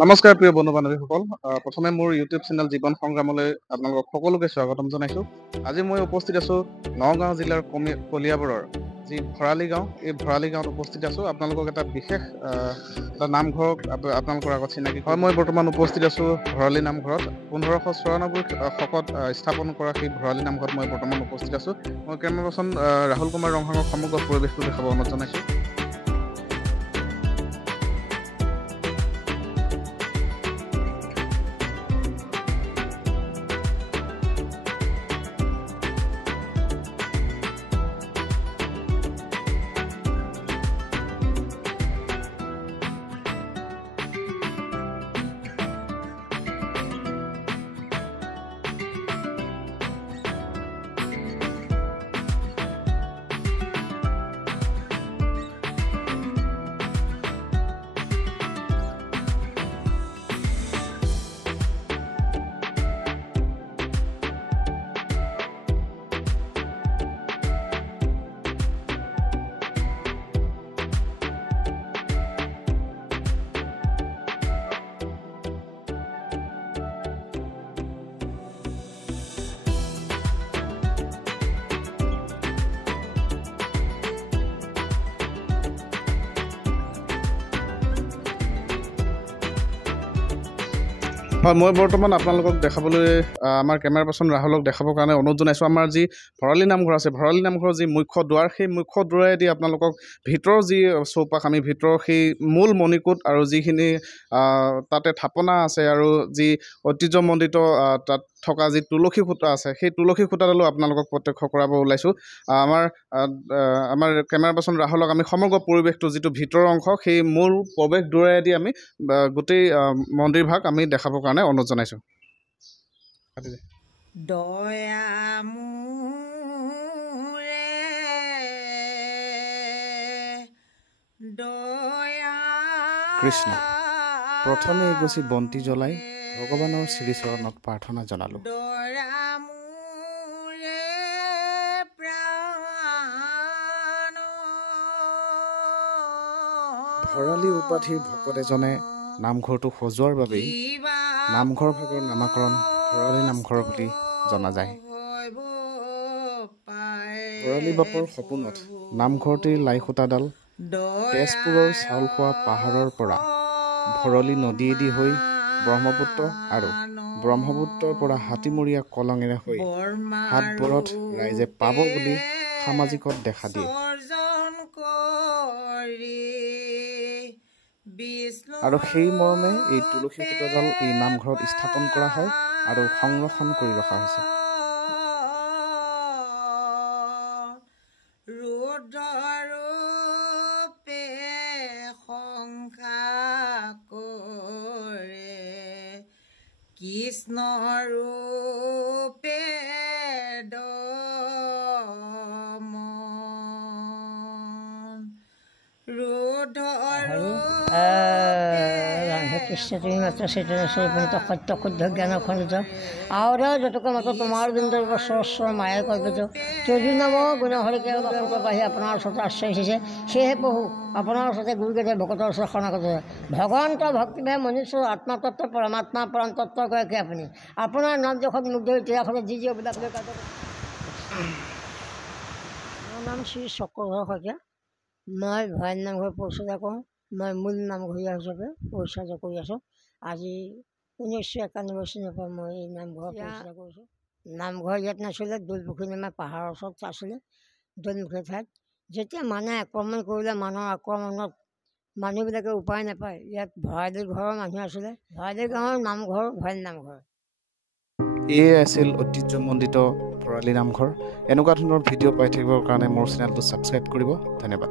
নমস্কাৰ প্ৰিয় বন্ধু বান্ধৱীসকল প্ৰথমে মোৰ ইউটিউব চেনেল জীৱন সংগ্ৰামলৈ আপোনালোকক সকলোকে স্বাগতম জনাইছোঁ। আজি মই উপস্থিত আছোঁ নগাঁও জিলাৰ কলিয়াবৰৰ যি ভৰালি গাঁও, এই ভৰালি গাঁৱত উপস্থিত আছোঁ। আপোনালোকক এটা বিশেষ এটা নামঘৰক আপোনালোকৰ আগত চিনাকি হয়। মই বৰ্তমান উপস্থিত আছোঁ ভৰালি নামঘৰত। 1594 শকত স্থাপন কৰা সেই ভৰালি নামঘৰত মই বৰ্তমান উপস্থিত আছোঁ। মই কেমেৰা পাৰ্চন ৰাহুল কুমাৰ ৰংহাঙক সমগ্ৰ পৰিৱেশটো দেখাব অনুৰোধ জনাইছোঁ। হয়, মই বৰ্তমান আপোনালোকক দেখাবলৈ আমাৰ কেমেৰা পাৰ্চন ৰাহুলক দেখাবৰ কাৰণে অনুৰোধ জনাইছোঁ। আমাৰ যি ভৰালি নামঘৰ আছে, ভৰালি নামঘৰৰ যি মুখ্য দুৱাৰ, সেই মুখ্য দুৱাৰেদি আপোনালোকক ভিতৰৰ যি চৌপাশ, আমি ভিতৰৰ সেই মূল মণিকূট আৰু যিখিনি তাতে থাপনা আছে আৰু যি ঐতিহ্যমণ্ডিত তাত থকা যি তুলসী খুঁটা আছে, সেই তুলসী খুঁটাডালো আপোনালোকক প্ৰত্যক্ষ কৰাব ওলাইছোঁ। আমাৰ কেমেৰা পাৰ্চন ৰাহুলক আমি সমগ্ৰ পৰিৱেশটো যিটো ভিতৰৰ অংশ, সেই মূল প্ৰৱেশ দুৱাৰেদি আমি গোটেই মন্দিৰভাগ আমি দেখাবৰ কাৰণে অনুৰোধ জনাইছোঁ। কৃষ্ণ প্ৰথমে এগছি বন্তি জ্বলাই ভগৱানৰ শ্ৰীচৰণত প্ৰাৰ্থনা জনালোঁ। ভৰালি উপাধিৰ ভকত এজনে নামঘৰটো সজোৱাৰ বাবেই নামঘৰ ভাগৰ নামাকৰণ ভৰালি নামঘৰ বুলি জনা যায়। ভৰালি বাপৰ সপোনত নামঘৰটিৰ লাই সূতাডাল তেজপুৰৰ চাউল খোৱা পাহাৰৰ পৰা ভৰলী নদীয়েদি হৈ ব্ৰহ্মপুত্ৰ আৰু ব্ৰহ্মপুত্ৰৰ পৰা হাতীমৰীয়া কলঙেৰে হৈ হাতবোৰত ৰাইজে পাব বুলি সামাজিকত দেখা দিয়ে। আৰু সেই মৰ্মে এই তুলসী খুঁটাডাল এই নামঘৰত স্থাপন কৰা হয় আৰু সংৰক্ষণ কৰি ৰখা হৈছে। কৃষ্ণ ৰূপে কৃষ্ণ তুমি মাত্ৰ চৈতন্য স্বৰূপিত সত্য শুদ্ধ জ্ঞান খণ্ডিত আওৰা যতকে মাত্ৰ তোমাৰ বিন্দুৰ সহস্ৰ মায়ে কল্পিত তদু নাম গুণ হৰিকে বাহি আপোনাৰ ওচৰতে আশ্ৰয় দিছে। সেয়েহে প্ৰভু আপোনাৰ ওচৰতে গুৰুকেইটা ভকতৰ ওচৰত শৰণাগত ভগৱন্ত ভক্তিভাৱে মনুষ্য আত্মাতত্ব পৰমাত্মা পৰম তত্ত্বগৰাকী আপুনি। আপোনাৰ নাম যখন মুগ্ধ ইতিহাসত যি যি অভিলাষ লৈ কাৰ্য। মোৰ নাম শ্ৰী চক্ৰধৰ শইকীয়া। মই ভৰালি নামঘৰ পৰিচালনা কৰোঁ। মই মূল নামঘৰীয়া হিচাপে পৰিচালনা কৰি আছোঁ। আজি 1991 চনৰ পৰা মই এই নামঘৰ পৰিচালনা কৰিছোঁ। নামঘৰ ইয়াত নাছিলে, দৌলপুখুৰী নামে পাহাৰৰ ওচৰত আছিলে। দৌলপুখুৰী ঠাইত যেতিয়া মানুহে আক্ৰমণ কৰিলে, মানুহৰ আক্ৰমণত মানুহবিলাকে উপায় নাপায়, ইয়াত ভৰালি ঘৰৰ মানুহ আছিলে। ভৰালি গাঁৱৰ নামঘৰ ভৰালি নামঘৰ। এয়ে আছিল ঐতিহ্যমণ্ডিত ভৰালি নামঘৰ। এনেকুৱা ধৰণৰ ভিডিঅ' পাই থাকিবৰ কাৰণে মোৰ চেনেলটো ছাবস্ক্ৰাইব কৰিব। ধন্যবাদ।